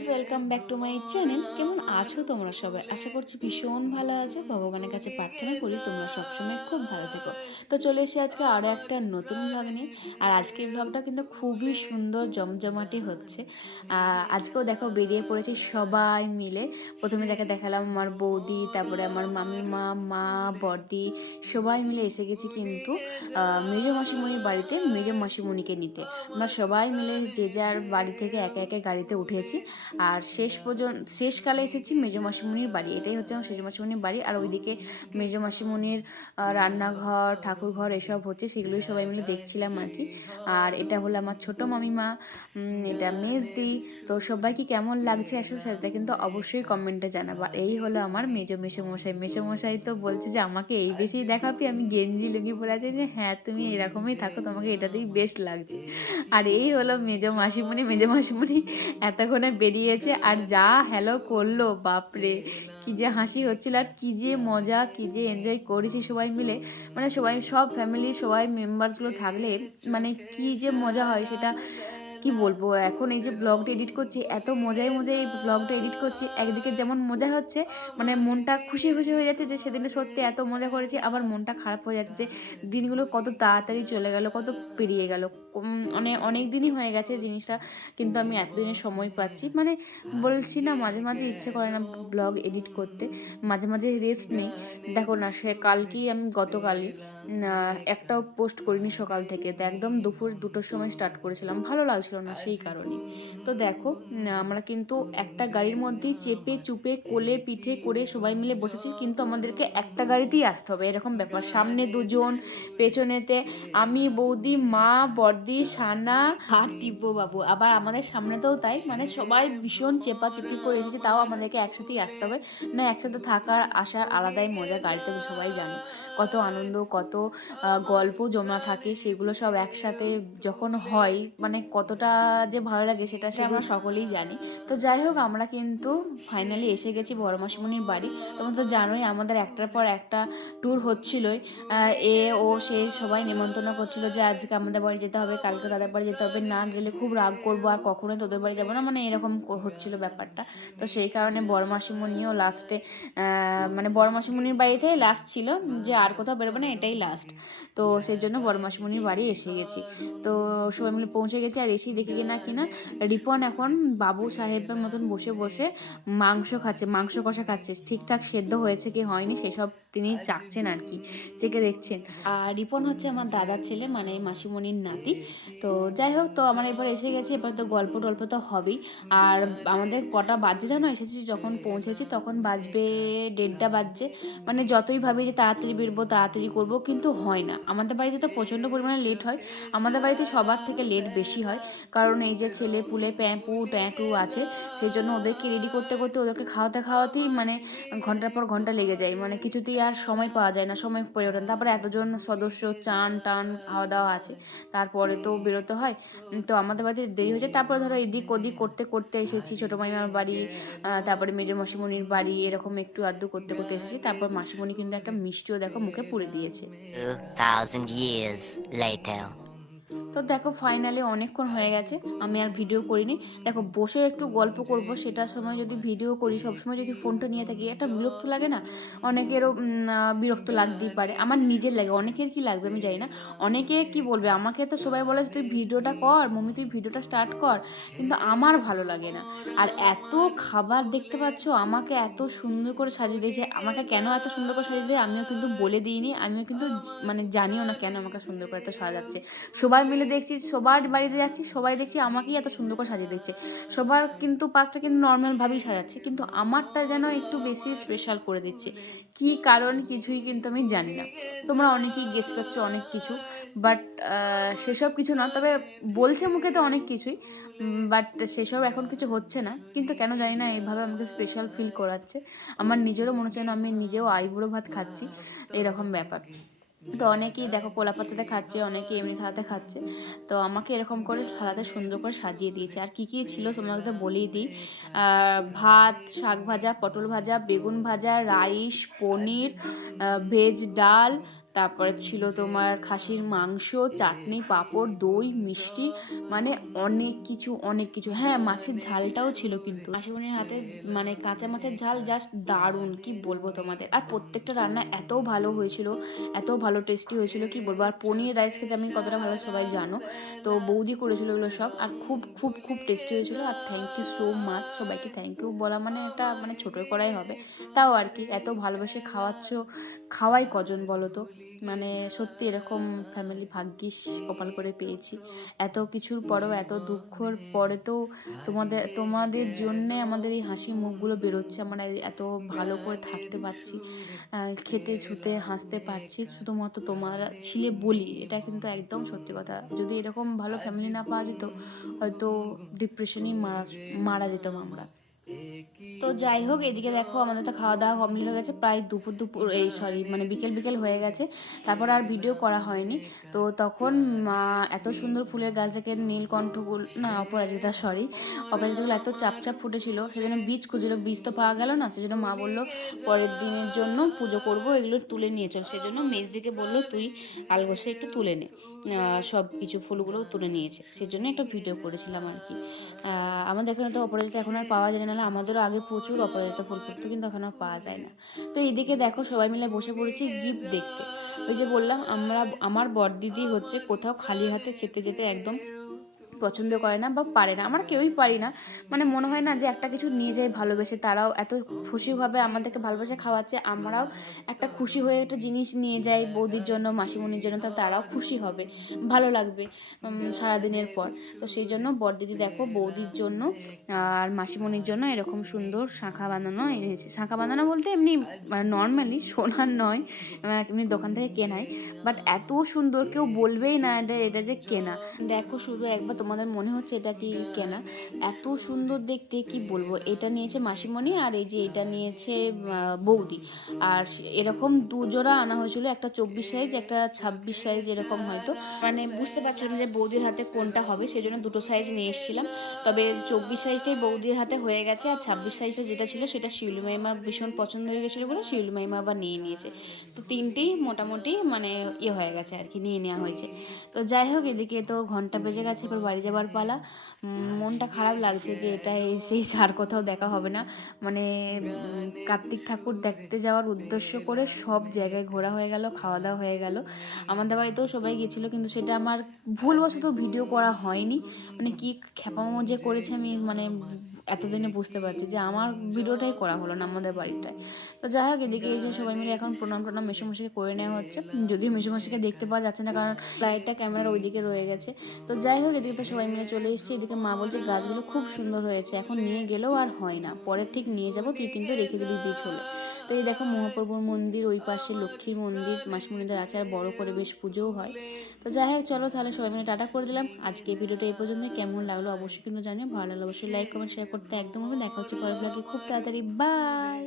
Guys, welcome back to my channel. কেমন আছো তোমরা সবাই? আশা করছি ভীষণ ভালো আছো। ভগবানের কাছে প্রার্থনা করি তোমরা সবসময় খুব ভালো থেকো। তো চলে এসে আজকে আরও একটা নতুন ভ্লগ নিয়ে। আর আজকের ভ্লগটা কিন্তু খুবই সুন্দর জমজমাটি হচ্ছে। আজকেও দেখো বেরিয়ে পড়েছি সবাই মিলে। প্রথমে যাকে দেখালাম আমার বৌদি, তারপরে আমার মামিমা, মা, বড়দি সবাই মিলে এসে গেছি কিন্তু মেজো মাসিমণির বাড়িতে মেজো মাসিমণিকে নিতে। আমরা সবাই মিলে যে যার বাড়ি থেকে একে একে গাড়িতে উঠেছি। আর শেষকালে এসেছি মেজো মাসিমণির বাড়ি। এটাই হচ্ছে আমার মেজো মাসিমণির বাড়ি। আর ওইদিকে মেজো মাসিমণির রান্নাঘর, ঠাকুরঘর এসব হচ্ছে, সেগুলোই সবাই মিলে দেখছিলাম আর কি। আর এটা হলো আমার ছোট মামিমা, এটা মেজদি। তো সবাইকে কেমন লাগছে আসলে সেটা কিন্তু অবশ্যই কমেন্টে জানাবো। এই হলো আমার মেসোমশাই। মেসোমশাই তো বলছে যে আমাকে এই বেশি দেখাবি। আমি গেঞ্জি লুঙ্গি পরে আছি যে হ্যাঁ তুমি এরকমই থাকো, তোমাকে এটাতেই বেস্ট লাগছে। আর এই হলো মেজো মাসিমণি। মেজো মাসিমণি এতক্ষণে বেরিয়েছে আর যা হ্যালো করলো, বাপরে কি যে হাসি হচ্ছিল আর কি যে মজা, কি যে এনজয় করেছি সবাই মিলে। মানে সবাই, সব ফ্যামিলির সবাই মেম্বারসগুলো থাকলে মানে কি যে মজা হয় সেটা কি বলবো। এখন এই যে ব্লগটা এডিট করছি, এত মজায় মজায় এই ব্লগটা এডিট করছি, একদিকে যেমন মজা হচ্ছে, মানে মনটা খুশি খুশি হয়ে যাচ্ছে যে সেদিনে সত্যি এত মজা করেছি, আবার মনটা খারাপ হয়ে যাচ্ছে যে দিনগুলো কত তাড়াতাড়ি চলে গেল, কত পেরিয়ে গেল। অনেক দিনই হয়ে গেছে জিনিসটা, কিন্তু আমি এতদিনের সময় পাচ্ছি। মানে বলছি না, মাঝে মাঝে ইচ্ছে করে না ব্লগ এডিট করতে, মাঝে মাঝে রেস্ট নেই। দেখো না, সে কালকেই আমি গতকালই একটাও পোস্ট করিনি সকাল থেকে। তো একদম দুপুর 2টোর সময় স্টার্ট করেছিলাম, ভালো লাগছিল না সেই কারণেই। তো দেখো আমরা কিন্তু একটা গাড়ির মধ্যেই চেপে চুপে কোলে পিঠে করে সবাই মিলে বসেছি, কিন্তু আমাদেরকে একটা গাড়িতেই আসতে হবে এরকম ব্যাপার। সামনে দুজন, পেছনেতে আমি, বৌদি, মা, বড়দি, সানা আর দিব্য বাবু। আবার আমাদের সামনেতেও তাই, মানে সবাই ভীষণ চেপাচেপি করে এসেছে, তাও আমাদেরকে একসাথেই আসতে হবে। না, একসাথে থাকার আসার আলাদাই মজা। গাড়িতে সবাই জানো কত আনন্দ, কত গল্প জমা থাকে, সেগুলো সব একসাথে যখন হয় মানে কতটা যে ভালো লাগে সেটা আমরা সকলেই জানি। তো যাই হোক, আমরা কিন্তু ফাইনালি এসে গেছি বড় মাসিমণির বাড়ি। তোমরা তো জানোই আমাদের একটার পর একটা ট্যুর হচ্ছিলোই। এ ও সে সবাই নেমন্তন্ন করছিল যে আজকে আমাদের বাড়ি যেতে হবে, কালকে তাদের বাড়ি যেতে হবে, না গেলে খুব রাগ করবো আর কখনোই তোদের বাড়ি যাবো না, মানে এরকম হচ্ছিল ব্যাপারটা। তো সেই কারণে বড় মাসিমণিও লাস্টে মানে বড় মাসিমণির বাড়িটাই লাস্ট ছিল, যে আর কোথাও বেরোবে না, এটাই লাস্ট। তো সেই জন্য বড় মাসিমণির বাড়ি এসে গেছি। তো সবাই মিলে পৌঁছে গেছি, আর এসেই দেখি কিনা রিপন এখন বাবু সাহেবের মতন বসে বসে মাংস খাচ্ছে, মাংস কষা খাচ্ছে। ঠিকঠাক সেদ্ধ হয়েছে কি হয়নি সেসব তিনি চাকছেন আর কি, চেকে দেখছেন। আর রিপন হচ্ছে আমার দাদার ছেলে, মানে মাসিমণির নাতি। তো যাই হোক, তো আমরা এবার এসে গেছি, এবার তো গল্প টল্প তো হবেই। আর আমাদের কটা বাজে জানো, এসেছি যখন পৌঁছেছি তখন বাজবে 1:30 বাজছে। মানে যতই ভাবি যে তাড়াতাড়ি বেরবো, তাড়াতাড়ি করবো, কিন্তু হয় না। আমাদের বাড়িতে তো প্রচণ্ড পরিমাণে লেট হয়। আমাদের বাড়িতে সবার থেকে লেট বেশি হয়, কারণ এই যে ছেলে পুলে প্যাঁপু ট্যাঁটু আছে, সেই জন্য ওদেরকে রেডি করতে করতে, ওদেরকে খাওয়াতেই মানে ঘন্টার পর ঘন্টা লেগে যায়। মানে কিছুতেই আর সময় পাওয়া যায় না, সময় পড়ে ওঠে না। তারপরে এতজন সদস্য, চান টান খাওয়া দাওয়া আছে, তারপরে তো বেরোতে হয়। তো আমাদের বাড়িতে দেরি হয়ে যায়। তারপরে ধরো এদিক ওদিক করতে করতে এসেছি ছোটো মামিমার বাড়ি, তারপরে মেজো মাসিমণির বাড়ি, এরকম একটু আধটু করতে করতে এসেছি। তারপর মাসিমণি কিন্তু একটা মিষ্টিও দেখো মুখে পুরে দিয়েছে। 2000 years later. তো দেখো ফাইনালি অনেকক্ষণ হয়ে গেছে, আমি আর ভিডিও করিনি। দেখো বসে একটু গল্প করব, সেটার সময় যদি ভিডিও করি, সবসময় যদি ফোনটা নিয়ে থাকি, একটা বিরক্ত লাগে না? অনেকেরও বিরক্ত লাগতেই পারে, আমার নিজের লাগে, অনেকের কি লাগবে আমি জানি না। অনেকে কি বলবে, আমাকে তো সবাই বলে তুই ভিডিওটা কর মম্মি, তুই ভিডিওটা স্টার্ট কর, কিন্তু আমার ভালো লাগে না। আর এত খাবার দেখতে পাচ্ছ, আমাকে এত সুন্দর করে সাজিয়ে দিয়েছে। আমাকে কেন এত সুন্দর করে সাজিয়ে দিয়ে আমিও কিন্তু বলে দিইনি, আমিও কিন্তু মানে জানিও না কেন আমাকে সুন্দর করে এত সাজাচ্ছে। সবাই মিলে দেখছি, সবার বাড়িতে যাচ্ছি, সবাই দেখছি আমাকেই এত সুন্দর করে সাজিয়ে দিচ্ছে। সবার কিন্তু পাঁচটা কিন্তু নর্মালভাবেই সাজাচ্ছে, কিন্তু আমারটা যেন একটু বেশি স্পেশাল করে দিচ্ছে। কি কারণ কিছুই কিন্তু আমি জানি না। তোমরা অনেকেই গেস করছো অনেক কিছু, বাট সেসব কিছু না। তবে বলছে মুখে তো অনেক কিছুই, বাট সেসব এখন কিছু হচ্ছে না। কিন্তু কেন জানি না এইভাবে আমাকে স্পেশাল ফিল করাচ্ছে। আমার নিজেরও মনে হচ্ছে না আমি নিজেও আইবুড়ো ভাত খাচ্ছি, এরকম ব্যাপার। তো অনেকেই দেখো কলা পাতাতে খাচ্ছে, অনেকে এমনি থালাতে খাচ্ছে। তো আমাকে এরকম করে থালাতে সুন্দর করে সাজিয়ে দিয়েছে। আর কী কী ছিল তোমাকে তো বলেই দিই। ভাত, শাক ভাজা, পটল ভাজা, বেগুন ভাজা, রাইস, পনির, ভেজ ডাল, তারপরে ছিল তোমার খাসির মাংস, চাটনি, পাঁপড়, দই, মিষ্টি, মানে অনেক কিছু। হ্যাঁ, মাছের ঝালটাও ছিল, কিন্তু মাসিমণির হাতে মানে কাঁচা মাছের ঝাল জাস্ট দারুণ, কি বলবো তোমাদের। আর প্রত্যেকটা রান্না এত ভালো হয়েছিল, এত ভালো টেস্টি হয়েছিল, কি বলবো। আর পনির রাইস খেতে আমি কতটা ভালো সবাই জানো, তো বৌদি করেছিল এগুলো সব, আর খুব খুব খুব টেস্টি হয়েছিল। আর থ্যাংক ইউ সো মাচ, সবাইকে থ্যাংক ইউ বলা মানে এটা মানে ছোটো করাই হবে, তাও আর কি এত ভালোবেসে খাওয়াচ্ছ, খাওয়াই কজন বলো তো। মানে সত্যি এরকম ফ্যামিলি ভাগ্যিস কপাল করে পেয়েছি। এত কিছুর পরেও, এত দুঃখর পরে তো তোমাদের জন্যে আমাদের এই হাসি মুখগুলো বেরোচ্ছে, আমরা এত ভালো করে থাকতে পারছি, খেতে ছুতে হাসতে পারছি, শুধুমাত্র তোমরা ছিলে বলি। এটা কিন্তু একদম সত্যি কথা। যদি এরকম ভালো ফ্যামিলি না পাওয়া যেত, হয়তো ডিপ্রেশনেই মারা যেতাম আমরা। তো যাই হোক, এদিকে দেখো আমাদের তো খাওয়া দাওয়া কমপ্লিট হয়ে গেছে, প্রায় দুপুর এই সরি মানে বিকেল হয়ে গেছে। তারপর আর ভিডিও করা হয়নি। তো তখন মা এত সুন্দর ফুলের গাছ থেকে নীলকণ্ঠগুলো, না অপরাজিতাগুলো এত চাপ ফুটেছিল, সেজন্য বীজ খুঁজছিল, বীজ তো পাওয়া গেল না। সেজন্য মা বললো পরের দিনের জন্য পুজো করব, এগুলো তুলে নিয়ে চল। সেজন্য মেজদিকে বললো তুই আলগোসে একটু তুলে নে, সব কিছু ফুলগুলোও তুলে নিয়েছে, সেজন্য একটা ভিডিও করেছিলাম আর কি। আমাদের এখানে তো অপরাজিতা এখন আর পাওয়া যায় না, নাহলে আমাদেরও আগে প্রচুর অপরাজিতা ফুল ফুটতো, কিন্তু এখন আর পাওয়া যায় না। তো এইদিকে দেখো সবাই মিলে বসে পড়েছি গিফট দেখতে। ওই যে বললাম, আমার বড়দিদি হচ্ছে কোথাও খালি হাতে খেতে যেতে একদম পছন্দ করে না বা পারে না, আমরা কেউই পারি না। মানে মনে হয় না যে একটা কিছু নিয়ে যাই ভালোবেসে, তারাও এত খুশিভাবে আমাদেরকে ভালোবেসে খাওয়াচ্ছে, আমরাও একটা খুশি হয়ে একটা জিনিস নিয়ে যাই বৌদির জন্য, মাসিমণির জন্য, তারাও খুশি হবে, ভালো লাগবে সারাদিনের পর। তো সেই জন্য বড়দিদি দেখো বৌদির জন্য আর মাসিমণির জন্য এরকম সুন্দর শাঁখা বাঁধানো এনেছে। শাঁখা বাঁধানো বলতে এমনি নর্মালি সোনার নয়, এমনি দোকান থেকে কেনাই, বাট এত সুন্দর কেউ বলবেই না এটা যে কেনা। দেখো শুধু একবার তোমাদের মনে হচ্ছে এটা কি কেনা, এত সুন্দর দেখতে, কি বলবো। এটা নিয়েছে মাসিমণি, আর এই যে এটা নিয়েছে বৌদি। আর এরকম দুজোড়া আনা হয়েছিল, একটা 24 সাইজ, একটা 26 সাইজ, এরকম হয়তো মানে বুঝতে পারছিলাম যে বৌদির হাতে কোনটা হবে, সেজন্য দুটো সাইজ নিয়ে এসেছিলাম। তবে 24 সাইজটাই বৌদির হাতে হয়ে গেছে, আর 26 সাইজটা যেটা ছিল সেটা শিউলি মাইমা ভীষণ পছন্দ হয়ে গেছিলো বলে শিউলি মাইমা আবার নিয়ে নিয়েছে। তো তিনটেই মোটামুটি মানে হয়ে গেছে আর কি, নিয়ে নেওয়া হয়েছে। তো যাই হোক, এদিকে তো ঘন্টা বেজে গেছে, এবার বাড়ি যাবার পালা। মনটা খারাপ লাগছে যে এটা সেই আর কোথাও দেখা হবে না। মানে কার্তিক ঠাকুর দেখতে যাওয়ার উদ্দেশ্য করে সব জায়গায় ঘোরা হয়ে গেল, খাওয়া দাওয়া হয়ে গেল। আমাদের বাড়িতেও সবাই গেছিলো, কিন্তু সেটা আমার ভুলবশত ভিডিও করা হয়নি। মানে কি খ্যাপামো যে করেছে আমি মানে এতদিনে বুঝতে পারছি যে আমার ভিডিওটাই করা হলো না আমাদের বাড়িটায়। তো যাই হোক, এদিকে এসে সবাই মিলে এখন প্রণাম মেসোমশাইকে করে নেওয়া হচ্ছে, যদিও মেসোমশাইকে দেখতে পাওয়া যাচ্ছে না, কারণ লাইটটা ক্যামেরার ওইদিকে রয়ে গেছে। তো যাই হোক, এদিকে তো সবাই মিলে চলে এসেছি। এদিকে মা বলছে গাছগুলো খুব সুন্দর হয়েছে, এখন নিয়ে গেলেও আর হয় না, পরে ঠিক নিয়ে যাব, তুই কিন্তু রেখে দিবি বীজ হলে। তো এই দেখো মহাপ্রভুর মন্দির, ওই পাশে লক্ষ্মীর মন্দির, মাসমণিদের আছে, আর বড় করে বেশ পুজোও হয়। তো যাই হোক, চলো তাহলে সবাই মিলে টাটা করে দিলাম। আজকে ভিডিওটা এই পর্যন্ত, কেমন লাগলো অবশ্যই কিন্তু জানিও, ভালো লাগলো অবশ্যই লাইক কমেন্ট শেয়ার করতে একদম হবে। দেখা হচ্ছে পরের ব্লগে খুব তাড়াতাড়ি, বাই।